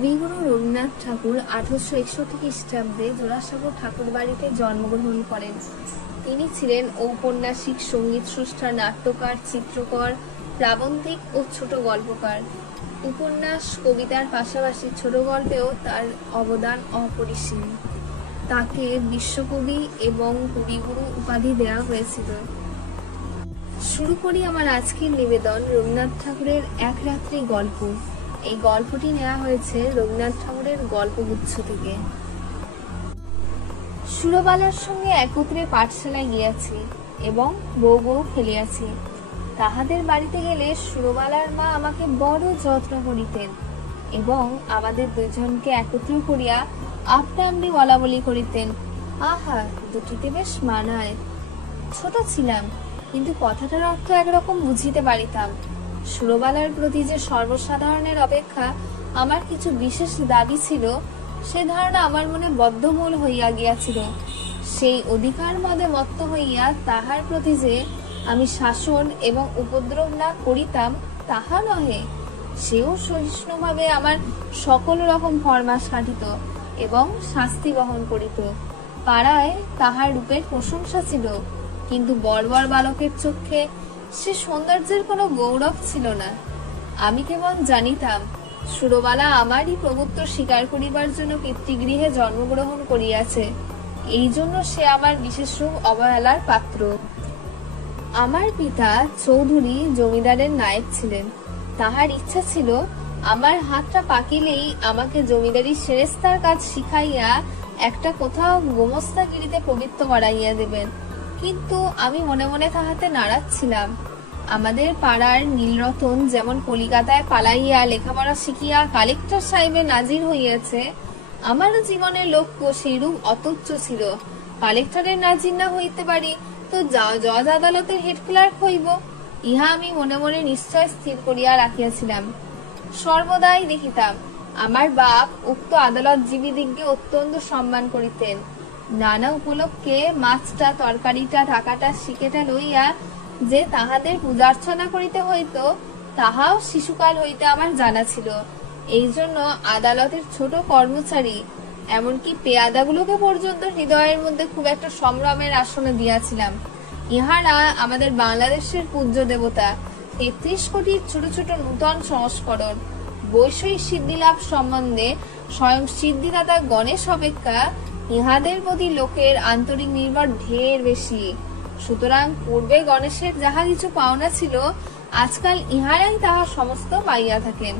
কবিগুরু রবীন্দ্রনাথ ঠাকুর 1861 খ্রিস্টাব্দে জোড়াসাঁকো ঠাকুর বাড়িতে জন্মগ্রহণ করেন। তিনি ছিলেন ঔপন্যাসিক, সঙ্গীত স্রষ্টা, নাট্যকার, চিত্রকর, প্রাবন্ধিক ও ছোট গল্পকার। উপন্যাস, কবিতার পাশাপাশি ছোট গল্পেও তার অবদান অপরিসীম। তাকে বিশ্বকবি এবং কবিগুরু উপাধি দেওয়া হয়েছিল। শুরু করি আমার আজকের নিবেদন রবীন্দ্রনাথ ঠাকুরের এক রাত্রি গল্প। এই গল্পটি নেওয়া হয়েছে রবীন্দ্রনাথ ঠাকুরের গল্পগুচ্ছ থেকে। সুরবালার সঙ্গে একত্রে পাঠশালায় গিয়াছি এবং বউ বউ খেলিয়াছি। তাহাদের বাড়িতে গেলে সুরবালার মা আমাকে বড় যত্ন করিতেন এবং আমাদের দুজনকে একত্র করিয়া আপনা আপনি বলা বলি করিতেন। আহা, দুটিতে বেশ মানায়। ছোট ছিলাম, কিন্তু কথাটার অর্থ একরকম বুঝিতে পারিতাম। সুরবালার প্রতি যে সর্বসাধারণের অপেক্ষা আমার কিছু বিশেষ দাবি ছিল, সে ধারণা আমার মনে বদ্ধমূল হইয়া গিয়াছিল। সেই অধিকার মদে মত্ত হইয়া তাহার প্রতি যে আমি শাসন এবং উপদ্রব না করিতাম তাহা নহে, সেও সহিষ্ণুভাবে আমার সকল রকম ফরমাস কাটিত এবং শাস্তি বহন করিত। পাড়ায় তাহার রূপের প্রশংসা ছিল, কিন্তু বর্বর বালকের চোখে সে সৌন্দর্যের কোনো গৌরব ছিল না। আমি কেবল জানিতাম সুরবালা আমারই প্রভুত্ব স্বীকার করিবার জন্য পিতৃগৃহে জন্মগ্রহণ করিয়াছে, এই জন্য সে আমার বিশেষ রূপ অবহেলার পাত্র। আমার পিতা চৌধুরী জমিদারের নায়েক ছিলেন। তাহার ইচ্ছা ছিল আমার হাতটা পাকিলেই আমাকে জমিদারি সেরেস্তার কাজ শিখাইয়া একটা কোথাও গোমস্তাগিরিতে প্রবৃত্ত করাইয়া দেবেন, কিন্তু আমি মনে মনে তাহাতে নারাজ ছিলাম। আমাদের পাড়ার নীলরতন যেমন কলিকাতায় পালাইয়া লেখাপড়া শিখিয়া কালেক্টর সাহেবের নাজির হইয়াছে, আমারও জীবনের লক্ষ্য সেইরূপ অতুচ্ছ ছিল। কালেক্টরের নাজির না হইতে পারি তো জজ আদালতের হেড ক্লার্ক হইব, ইহা আমি মনে মনে নিশ্চয় স্থির করিয়া রাখিয়াছিলাম। সর্বদাই দেখিতাম আমার বাপ উক্ত আদালতজীবীদিগকে অত্যন্ত সম্মান করিতেন। নানা উপলক্ষে মাছটা, তরকারিটা, টাকাটা, শিকেটা লইয়া যে তাহাদের পূজার্চনা করিতে হইত, তাহাও শিশুকাল হইতে আমার জানা ছিল। এই জন্য আদালতের ছোট কর্মচারী, এমনকি পেয়াদাগুলোকে পর্যন্ত হৃদয়ের মধ্যে খুব একটা সম্ভ্রমের আসনে দিয়াছিলাম। ইহারা আমাদের বাংলাদেশের পূজ্য দেবতা। 33 কোটির ছোট ছোট নূতন সংস্করণ। বৈষয়িক সিদ্ধিলাভ সম্বন্ধে স্বয়ং সিদ্ধিদাতা গণেশ অপেক্ষা ইহাদের প্রতি লোকের আন্তরিক নির্ভর ঢের বেশি। সুতরাং পূর্বে গণেশের যাহা কিছু পাওনা ছিল, আজকাল ইহারাই তাহা সমস্ত পাইয়া থাকেন।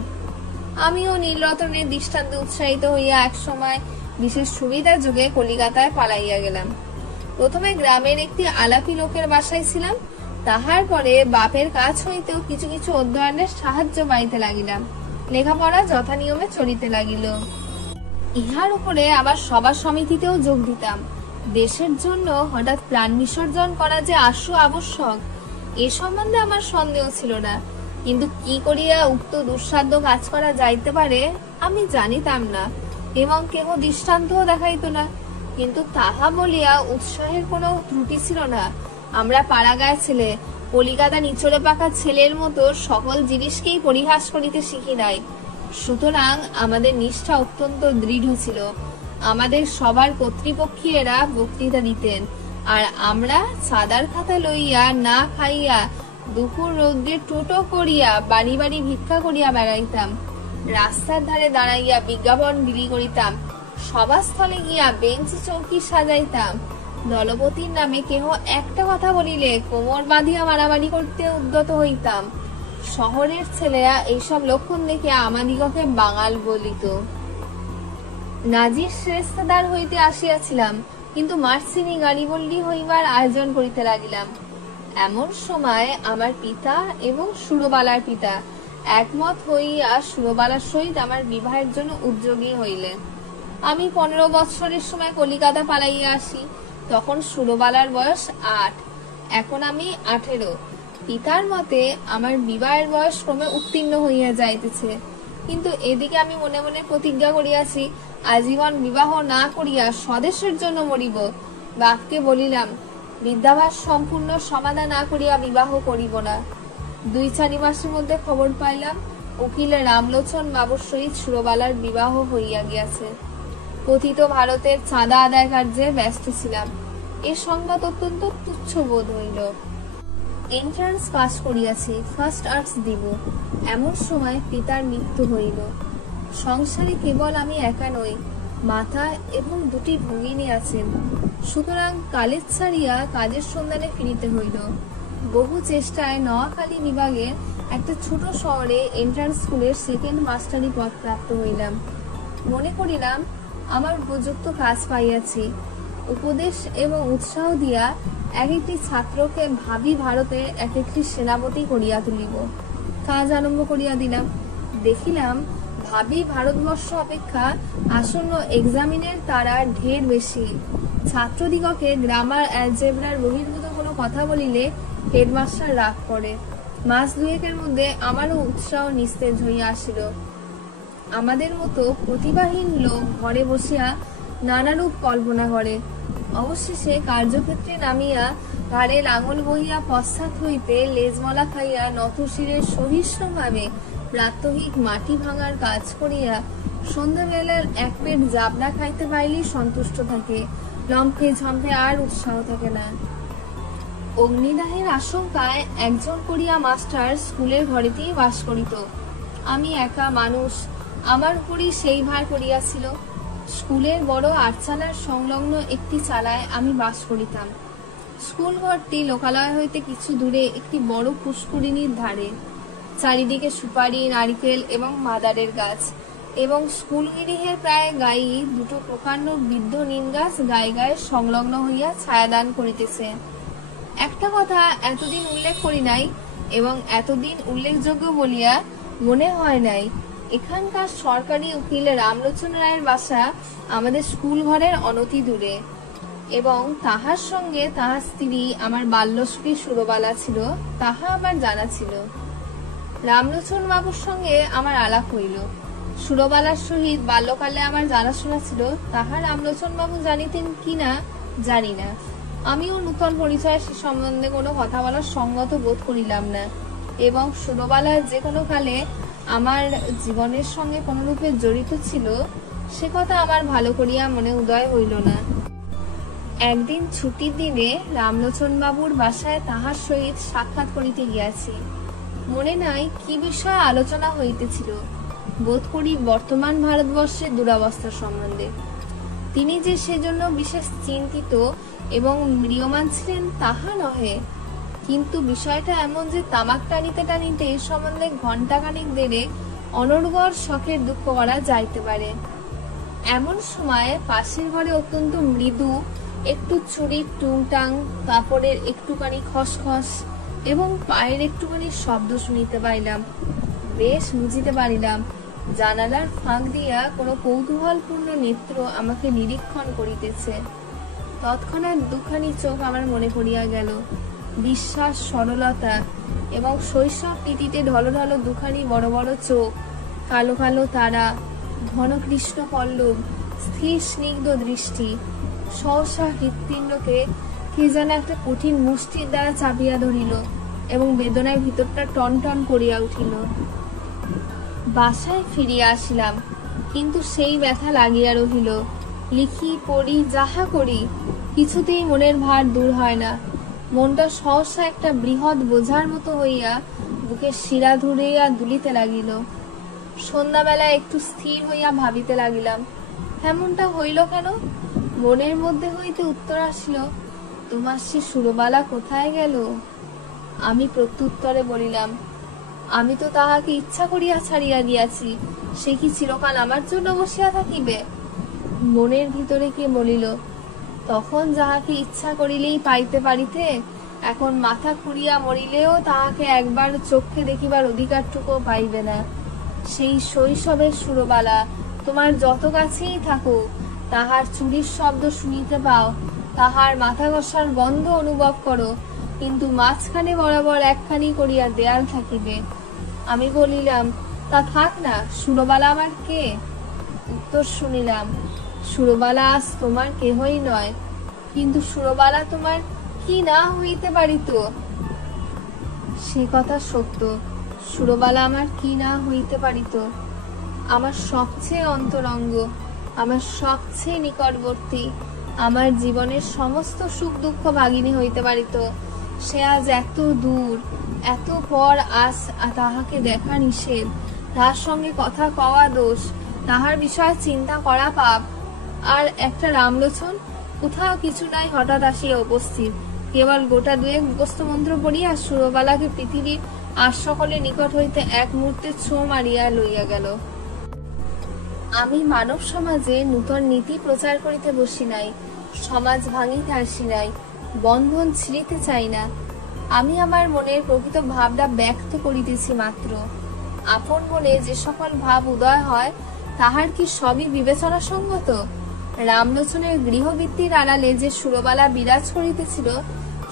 আমিও নীলরতনের দৃষ্টান্তে উৎসাহিত হইয়া এক সময় বিশেষ সুবিধা যোগে কলিকাতায় পালাইয়া গেলাম। প্রথমে গ্রামের একটি আলাপি লোকের বাসায় ছিলাম, তাহার পরে বাপের কাছ হইতেও কিছু কিছু অধ্যয়নের সাহায্য পাইতে লাগিলাম। লেখাপড়া যথানিয়মে চলিতে লাগিল। ইহার উপরে আবার সভা সমিতিতেও যোগ দিতাম। দেশের জন্য হঠাৎ প্রাণ বিসর্জন করা যে আশু আবশ্যক, এ সম্বন্ধে আমার সন্দেহ ছিল না, কিন্তু কি করিয়া উক্ত দুঃসাধ্য কাজ করা যাইতে পারে আমি জানিতাম না এবং কেহ দৃষ্টান্তও দেখাইত না। কিন্তু তাহা বলিয়া উৎসাহের কোনো ত্রুটি ছিল না। আমরা পাড়াগাঁয়ের ছেলে, কলিকাতা নিচড়ে পাকা ছেলের মতো সকল জিনিসকেই পরিহাস করিতে শিখি নাই। সুতরাং আমাদের নিষ্ঠা অত্যন্ত দৃঢ় ছিল। আমাদের সবার কর্তৃপক্ষীয়রা বক্তৃতা দিতেন, আর আমরা সাদার খাতা লইয়া না খাইয়া দুপুর রৌদ্রে টোটো করিয়া বাড়ি বাড়ি ভিক্ষা করিয়া বেড়াইতাম। রাস্তার ধারে দাঁড়াইয়া বিজ্ঞাপন বিলি করিতাম। সভাস্থলে গিয়া বেঞ্চ চৌকি সাজাইতাম। দলপতির নামে কেহ একটা কথা বলিলে কোমর বাঁধিয়া মারামারি করতে উদ্যত হইতাম। শহরের ছেলেরা এইসব লক্ষণ দেখে আমাদিগকে বাঙাল বলিত। নাজির সেরেস্তাদার হইতে আসিয়াছিলাম, কিন্তু মার্সিনি গাড়িবল্লি হইবার আয়োজন করিতে লাগিলাম। এমন সময় আমার পিতা এবং সুরবালার পিতা একমত হইয়া সুরবালার সহিত আমার বিবাহের জন্য উদ্যোগী হইলেন। আমি 15 বৎসরের সময় কলিকাতা পালাইয়া আসি। তখন সুরবালার বয়স 8, এখন আমি 18। পিতার মতে আমার বিবাহের বয়স ক্রমে উত্তীর্ণ হইয়া যাইতেছে, কিন্তু এদিকে আমি মনে মনে প্রতিজ্ঞা করিয়াছি আজীবন বিবাহ না করিয়া স্বদেশের জন্য মরিব। বাপকে বলিলাম, বিদ্যাভ্যাস সম্পূর্ণ সমাধা না করিয়া বিবাহ করিব না। 2-4 মাসের মধ্যে খবর পাইলাম উকিল রামলোচন বাবুর সহিত সুরবালার বিবাহ হইয়া গিয়াছে। কথিত ভারতের চাঁদা আদায় কার্যে ব্যস্ত ছিলাম। এ সংবাদ অত্যন্ত তুচ্ছ বোধ হইল। এন্ট্রান্স পাস করিয়াছি, ফার্স্ট আর্টস দিব, এমন সময় পিতার মৃত্যু হইল। সংসারে কেবল আমি একা নই, মাতা এবং দুটি ভগিনী আছেন। সুতরাং কলেজ ছাড়িয়া কাজের সন্ধানে ফিরিতে হইল। বহু চেষ্টায় নোয়াখালী বিভাগের একটা ছোট শহরে এন্ট্রান্স স্কুলের সেকেন্ড মাস্টারি পদ প্রাপ্ত হইলাম। মনে করিলাম আমার উপযুক্ত কাজ পাইয়াছি। উপদেশ এবং উৎসাহ দিয়া এক একটি ছাত্রকে ভাবি ভারতের এক একটি সেনাপতি করিয়া তুলিব। কাজ আরম্ভ করিয়া দিলাম। দেখিলাম ভাবি ভারতবর্ষ অপেক্ষা আসন্ন এক্সামিনের তারা ঢের বেশি। ছাত্রদিগকে গ্রামার অ্যালজেব্রার বহির্ভূত কোনো কথা বলিলে হেডমাস্টার রাগ করে। মাস দুয়েকের মধ্যে আমারও উৎসাহ নিস্তেজ হইয়া আসিল। আমাদের মতো প্রতিভাহীন লোক ঘরে বসিয়া নানারূপ কল্পনা করে। অবশেষে কার্যক্ষেত্রে নামিয়া ঘাড়ে লাঙল বহিয়া পশ্চাৎ হইতে লেজমলা খাইয়া নতশিরে সহিষ্ণুভাবে প্রাত্যহিক মাটি ভাঙার কাজ করিয়া সন্ধ্যাবেলার এক পেট জাবড়া খাইতে পাইলেই সন্তুষ্ট থাকে। লম্ফে ঝম্পে আর উৎসাহ থাকে না। অগ্নিদাহের আশঙ্কায় একজন করিয়া মাস্টার স্কুলের ঘরেতেই বাস করিত। আমি একা মানুষ, আমার উপরই সেই ভার করিয়াছিল। স্কুলের বড় আটচালার সংলগ্ন একটি চালায় আমি বাস করিতাম। স্কুল ঘরটি লোকালয় হইতে কিছু দূরে একটি বড় পুষ্করিণীর ধারে। চারিদিকে সুপারি, নারিকেল এবং মাদারের গাছ, এবং স্কুল গৃহের প্রায় গায়ে দুটো প্রকাণ্ড বৃদ্ধ নিম গাছ গায়ে গায়ে সংলগ্ন হইয়া ছায়াদান করিতেছে। একটা কথা এতদিন উল্লেখ করি নাই এবং এতদিন উল্লেখযোগ্য বলিয়া মনে হয় নাই। এখানকার সরকারি উকিল রামলোচন রায়ের বাসা আমাদের স্কুল ঘরের অনতি দূরে, এবং তাহার সঙ্গে তাহার স্ত্রী আমার বাল্যসখী সুরবালা ছিল, তাহা আমার জানা ছিল। রামলোচন বাবুর সঙ্গে আমার আলাপ হইল। সুরবালার সহিত বাল্যকালে আমার জানাশোনা ছিল, তাহা রামলোচন বাবু জানিতেন কিনা জানি না। আমিও নূতন পরিচয়ে সে সম্বন্ধে কোনো কথা বলার সঙ্গত বোধ করিলাম না, এবং সুরবালার যে কোনো কালে আমার জীবনের সঙ্গে কোনরূপে জড়িত ছিল সে কথা আমার ভালো করিয়া মনে উদয় হইল না। একদিন ছুটির দিনে রামলোচন বাবুর বাসায় তাহার সহিত সাক্ষাৎ করিতে গিয়াছি। মনে নাই কি বিষয়ে আলোচনা হইতেছিল, বোধ করি বর্তমান ভারতবর্ষের দুরবস্থা সম্বন্ধে। তিনি যে সেজন্য বিশেষ চিন্তিত এবং ম্রিয়মাণ ছিলেন তাহা নহে, কিন্তু বিষয়টা এমন যে তামাক টানিতে টানিতে এ সম্বন্ধে ঘণ্টাখানিক দেরে অনর্গল শখের দুঃখ করা যাইতে পারে। এমন সময় পাশের ঘরে অত্যন্ত মৃদু একটু চুরির টুংটাং, কাপড়ের একটুখানি খসখস এবং পায়ের একটুখানি শব্দ শুনিতে পাইলাম। বেশ বুঝিতে পারিলাম জানালার ফাঁক দিয়া কোনো কৌতূহলপূর্ণ নেত্র আমাকে নিরীক্ষণ করিতেছে। তৎক্ষণাৎ দুখানি চোখ আমার মনে পড়িয়া গেল। বিশ্বাস, সরলতা এবং শৈশব প্রীতিতে ঢলঢল দুখানি বড় বড় চোখ, কালো কালো তারা, ঘন কৃষ্ণ পল্লব, স্থির স্নিগ্ধ দৃষ্টি। সহসা হৃৎপিণ্ডকে কে যেন একটা কঠিন মুষ্টির দ্বারা চাপিয়া ধরিল এবং বেদনায় ভিতরটা টন টন করিয়া উঠিল। বাসায় ফিরিয়া আসিলাম, কিন্তু সেই ব্যথা লাগিয়া রহিল। লিখি, পড়ি, যাহা করি কিছুতেই মনের ভার দূর হয় না। মনটা সহসা একটা বৃহৎ বোঝার মতো হইয়া বুকের শিরা ধরিয়া দুলিতে লাগিল। সন্ধ্যাবেলায় একটু স্থির হইয়া ভাবিতে লাগিলাম, এমনটা হইল কেন? মনের মধ্যে হইতে উত্তর আসিল, তোমার সে সুরবালা কোথায় গেল? আমি প্রত্যুত্তরে বলিলাম, আমি তো তাহাকে ইচ্ছা করিয়া ছাড়িয়া দিয়াছি, সে কি চিরকাল আমার জন্য বসিয়া থাকিবে? মনের ভিতরে কে বলিল, তখন যাহাকে ইচ্ছা করিলেই পাইতে পারিতে, এখন মাথা খুঁড়িয়া মরিলেও তাহাকে একবার চোখে দেখিবার অধিকারটুকু পাইবে না। সেই শৈশবের সুরবালা তোমার যত কাছেই থাকুক, তাহার চুরির শব্দ শুনিতে পাও, তাহার মাথা ঘষার গন্ধ অনুভব করো, কিন্তু মাঝখানে বরাবর একখানি করিয়া দেয়াল থাকিবে। আমি বলিলাম, তা থাক না, সুরবালা আমার কে? উত্তর শুনিলাম, সুরবালা আজ তোমার কেহই নয়, কিন্তু সুরবালা তোমার কি না হইতে পারিত? সে কথা সত্য, সুরবালা আমার কি না হইতে পারিত, আমার সবচেয়ে অন্তরঙ্গ, আমার সবচেয়ে নিকটবর্তী, আমার জীবনের সমস্ত সুখ দুঃখ ভাগিনী হইতে পারিত। সে আজ এত দূর, এত পর, আজ তাহাকে দেখা নিষেধ, তাহার সঙ্গে কথা কওয়া দোষ, তাহার বিষয়ে চিন্তা করা পাপ। আর একটা রামলোচন কোথাও কিছু নাই, হঠাৎ আসিয়া উপস্থিত, কেবল গোটা দুয়েক মুখস্থ মন্ত্র পড়িয়া সুরবালাকে পৃথিবীর আর সকলের নিকট হইতে এক মুহূর্তে ছো মারিয়া লইয়া গেল। আমি মানব সমাজে নূতন নীতি প্রচার করিতে বসি নাই, সমাজ ভাঙিতে আসি নাই, বন্ধন ছিঁড়িতে চাই না। আমি আমার মনের প্রকৃত ভাবটা ব্যক্ত করিতেছি মাত্র। আপন মনে যে সকল ভাব উদয় হয়, তাহার কি সবই বিবেচনা সঙ্গত? রামলোচনের গৃহবৃত্তির আড়ালে যে সুরবালা বিরাজ করিতেছিল,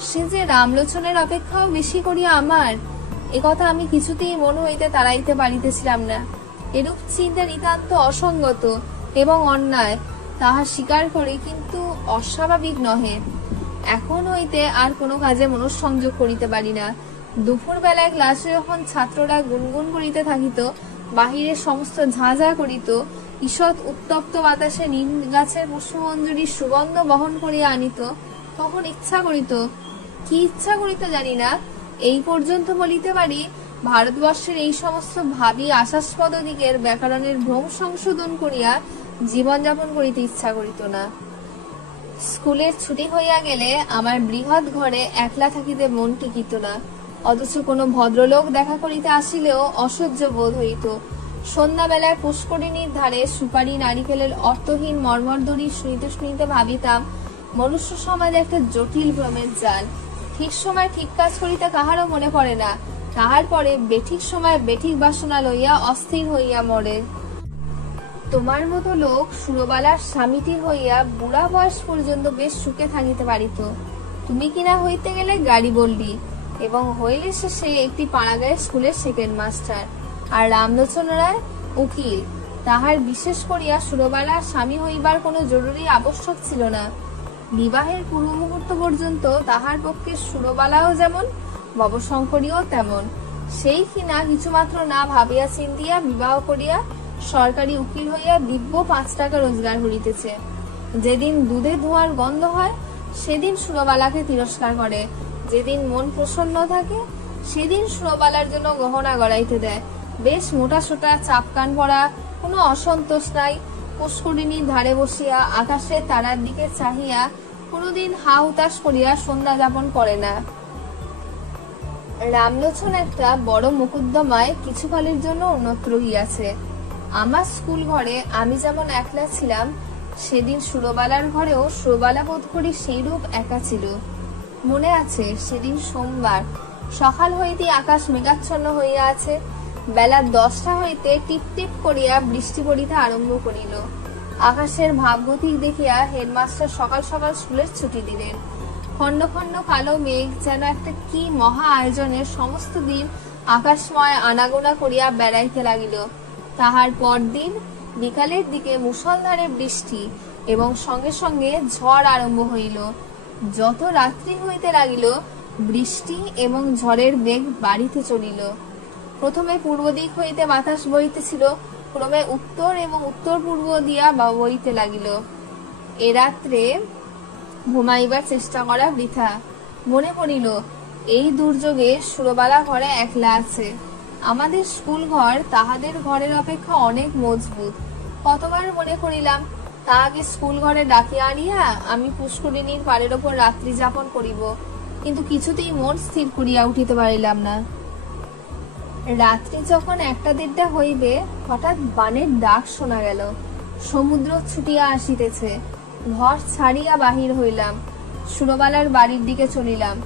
সে যে রামলোচনের অপেক্ষাও বেশি করিয়া আমার, একথা আমি কিছুতেই মন হইতে তাড়াইতে পারিতেছিলাম না। এরূপ চিন্তা নিতান্ত অসঙ্গত এবং অন্যায়, তাহা স্বীকার করি, কিন্তু অস্বাভাবিক নহে। এখন হইতে আর কোনো কাজে মনঃসংযোগ করিতে পারি না। দুপুর বেলায় ক্লাসে যখন ছাত্ররা গুনগুন করিতে থাকিত, বাহিরে সমস্ত ঝাঁঝা করিত, ঈষৎ উত্তপ্ত বাতাসে নিম গাছের পুষ্পমঞ্জুরির সুগন্ধ বহন করিয়া আনিত, তখন ইচ্ছা করিত, কি ইচ্ছা করিত জানি না, এই পর্যন্ত বলিতে পারি, ভারতবর্ষের এই সমস্ত ভাবী আশাস্পদ দিকের ব্যাকরণের ভ্রম সংশোধন করিয়া জীবনযাপন করিতে ইচ্ছা করিত না। স্কুলের ছুটি হইয়া গেলে আমার বৃহৎ ঘরে একলা থাকিতে মন টিকিত না, অথচ কোনো ভদ্রলোক দেখা করিতে আসিলেও অসহ্য বোধ হইত। সন্ধ্যাবেলায় পুষ্করিণীর ধারে সুপারি নারিকেলের অর্থহীন মর্মরদড়ি শুনিতে শুনিতে ভাবিতাম, মনুষ্য সমাজ একটা জটিল ভ্রমের জাল। ঠিক সময় ঠিক কাজ করিতে কাহারও মনে পড়ে না, তাহার পরে বেঠিক সময় বেঠিক বাসনা লইয়া অস্থির হইয়া মরে। তোমার মতো লোক সুরবালার স্বামীটি হইয়া বুড়া বয়স পর্যন্ত বেশ সুখে থাকিতে পারিত। তুমি কিনা হইতে গেলে গাড়ি বললি, এবং হইলে শেষে একটি পাড়াগাঁয়ের স্কুলের সেকেন্ড মাস্টার, আর রামলোচন রায় উকিল। তাহার বিশেষ করিয়া সুরবালার স্বামী হইবার কোনো জরুরি আবশ্যক ছিল না। বিবাহের পূর্ব মুহূর্ত পর্যন্ত তাহার পক্ষে সুরবালাও যেমন, ভবশঙ্করীও তেমন। সেই কিনা কিছুমাত্র না ভাবিয়া চিন্তিয়া বিবাহ করিয়া সরকারি উকিল হইয়া দিব্য 5 টাকা রোজগার করিতেছে। যেদিন দুধে ধোয়ার গন্ধ হয়, সেদিন সুরবালাকে তিরস্কার করে। যেদিন মন প্রসন্ন থাকে, সেদিন সুরবালার জন্য গহনা গড়াইতে দেয়। বেশ মোটা সোটা চাপকান পরা, কোনো অসন্তোষ নাই। পুষ্করিণীর ধারে বসিয়া আকাশের তারার দিকে চাহিয়া কোনোদিন হা হুতাশ করিয়া সন্ধ্যা যাপন করে না। রামলোচন একটা বড় মোকদ্দমায় কিছুকালের জন্য উন্নত হইয়াছে। আমার স্কুল ঘরে আমি যেমন একলা ছিলাম, সেদিন সুরবালার ঘরেও সুরবালা বোধ করি সেইরূপ একা ছিল। মনে আছে, সেদিন সোমবার সকাল হইতে আকাশ মেঘাচ্ছন্ন হইয়া আছে। বেলা 10টা হইতে টিপ টিপ করিয়া বৃষ্টি পড়িতে আরম্ভ করিল। আকাশের ভাবগতিক দেখিয়া হেডমাস্টার সকাল সকাল স্কুলের ছুটি দিলেন। খন্ড খন্ড কালো মেঘ যেন একটা কি মহা আয়োজনের সমস্ত দিন আকাশময় আনাগোনা করিয়া বেড়াইতে লাগিল। তাহার পরদিন বিকালের দিকে মুষলধারে বৃষ্টি এবং সঙ্গে সঙ্গে ঝড় আরম্ভ হইল। যত রাত্রি হইতে লাগিল, বৃষ্টি এবং ঝড়ের বেগ বাড়িতে চলিল। প্রথমে পূর্ব দিক হইতে বাতাস বইতেছিল, ক্রমে উত্তর এবং উত্তর পূর্ব দিয়া বইতে লাগিল। এ রাত্রে ঘুমাইবার চেষ্টা করা বৃথা। মনে পড়িল, এই দুর্যোগে সুরবালা ঘরে একলা আছে। আমাদের স্কুল ঘর তাহাদের ঘরের অপেক্ষা অনেক মজবুত। কতবার মনে করিলাম, তাহাকে স্কুল ঘরে ডাকিয়া আনিয়া আমি পুষ্করিণীর পাড়ের ওপর রাত্রি যাপন করিব, কিন্তু কিছুতেই মন স্থির করিয়া উঠিতে পারিলাম না। রাত্রি যখন 1টা-1:30 হইবে, হঠাৎ বানের ডাক শোনা গেল। সমুদ্র ছুটিয়া আসিতেছে। ঘর ছাড়িয়া বাহির হইলাম, সুরবালার বাড়ির দিকে চলিলাম।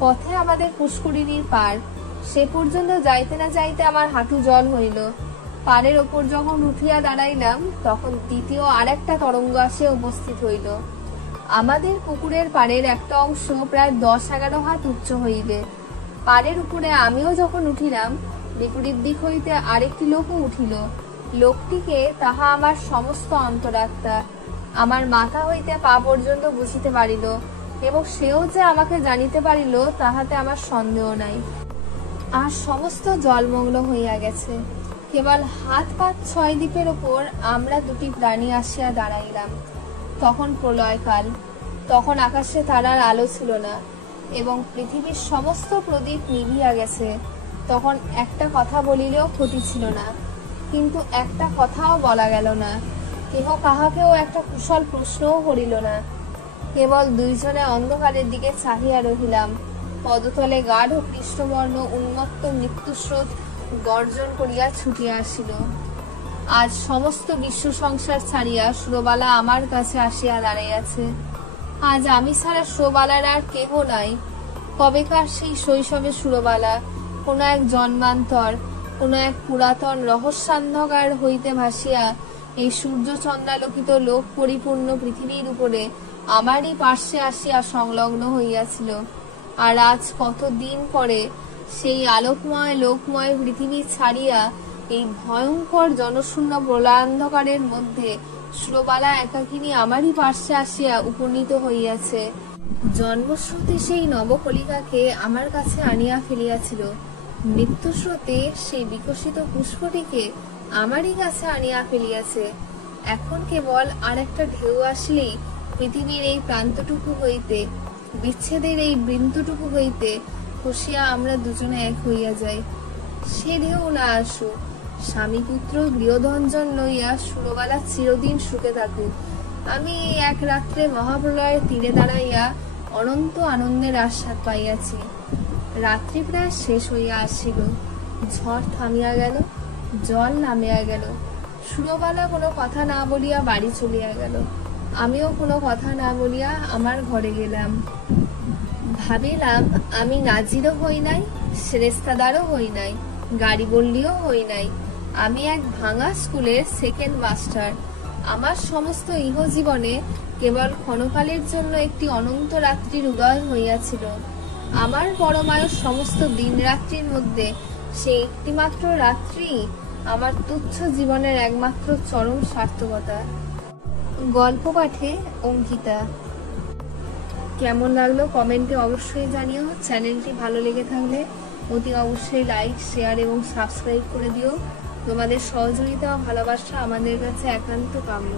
পথে আমাদের পুষ্করিণীর পার। সে পর্যন্ত যাইতে না যাইতে আমার হাঁটু জল হইল। পাড়ের ওপর যখন উঠিয়া দাঁড়াইলাম, তখন দ্বিতীয় আরেকটা তরঙ্গ আসিয়া উপস্থিত হইল। আমাদের পুকুরের পাড়ের একটা অংশ প্রায় 10-11 হাত উচ্চ হইবে। পাড়ের উপরে আমিও যখন উঠিলাম, বিপরীত দিক হইতে আরেকটি লোকও উঠিল। লোকটিকে তাহা আমার সমস্ত অন্তরাত্মা, আমার মাথা হইতে পা পর্যন্ত বুঝিতে পারিল, এবং সেও যে আমাকে জানিতে পারিল, তাহাতে আমার সন্দেহ নাই। আর সমস্ত জলমগ্ন হইয়া গেছে। কেবল হাত পাত 6 দ্বীপের ওপর আমরা দুটি প্রাণী আসিয়া দাঁড়াইলাম। তখন প্রলয়কাল, তখন আকাশে তারার আলো ছিল না এবং পৃথিবীর সমস্ত প্রদীপ নিভিয়া গেছে। তখন একটা কথা বলিলেও ক্ষতি ছিল না, কিন্তু একটা কথাও বলা গেল না। কেহ কাহাকেও একটা কুশল প্রশ্নও করিল না। কেবল দুইজনে অন্ধকারের দিকে চাহিয়া রহিলাম। পদতলে গাঢ় কৃষ্ণবর্ণ উন্মত্ত মৃত্যুস্রোত গর্জন করিয়া ছুটিয়া আসিল। আজ সমস্ত বিশ্ব সংসার ছাড়িয়া সুরবালা আমার কাছে আসিয়া দাঁড়াইয়াছে। আজ আমি ছাড়া সুরবালার আর কেহ নাই। কবেকার সেই শৈশবে সুরবালা কোন এক জন্মান্তর, কোন এক পুরাতন রহস্যান্ধকার হইতে ভাসিয়া এই সূর্য চন্দ্রালোকিত লোক পরিপূর্ণ পৃথিবীর উপরে আমারই পার্শ্বে আসিয়া সংলগ্ন হইয়াছিল। আর আজ কতদিন পরে সেই আলোকময় লোকময় পৃথিবী ছাড়িয়া এই ভয়ঙ্কর জনশূন্য প্রলয়ান্ধকারের মধ্যে সুরবালা একাকিনী আমারই পার্শ্বে আসিয়া উপনীত হইয়াছে। জন্মস্রোতে সেই নবকলিকাকে আমার কাছে আনিয়া ফেলিয়াছিল। মৃত্যুস্রোতে সেই বিকশিত পুষ্পটিকে আমারই কাছে আনিয়া ফেলিয়াছে। এখন কেবল আর একটা ঢেউ আসলেই পৃথিবীর এই প্রান্তটুকু হইতে, বিচ্ছেদের এই বৃন্তটুকু হইতে খসিয়া আমরা দুজনে এক হইয়া যাই। সে ঢেউ না আসুক, স্বামী পুত্র গৃহধনজন লইয়া সুরবালা চিরদিন সুখে থাকুক। আমি এই এক রাত্রে মহাপ্রলয়ের তীরে দাঁড়াইয়া অনন্ত আনন্দের আস্বাদ পাইয়াছি। রাত্রি প্রায় শেষ হইয়া আসিল। ঝড় থামিয়া গেল, জল নামিয়া গেল। সুরবালা কোনো কথা না বলিয়া বাড়ি চলিয়া গেল। আমিও কোনো কথা না বলিয়া আমার ঘরে গেলাম। ভাবিলাম আমি নাজিরও হই নাই, সেরেস্তাদারও হই নাই, গাড়ি বললিও হই নাই। আমি এক ভাঙা স্কুলের সেকেন্ড মাস্টার। আমার সমস্ত ইহজীবনে কেবল ক্ষণকালের জন্য একটি অনন্ত রাত্রির উদয় হইয়াছিল। আমার পরমায়ুর সমস্ত দিন রাত্রির মধ্যে সে একটিমাত্র রাত্রি আমার তুচ্ছ জীবনের একমাত্র চরম সার্থকতা। গল্প পাঠে অঙ্কিতা। কেমন লাগলো কমেন্টে অবশ্যই জানিও। চ্যানেলটি ভালো লেগে থাকলে অতি অবশ্যই লাইক, শেয়ার এবং সাবস্ক্রাইব করে দিও। তোমাদের সহযোগিতা ও ভালোবাসা আমাদের কাছে একান্ত কাম্য।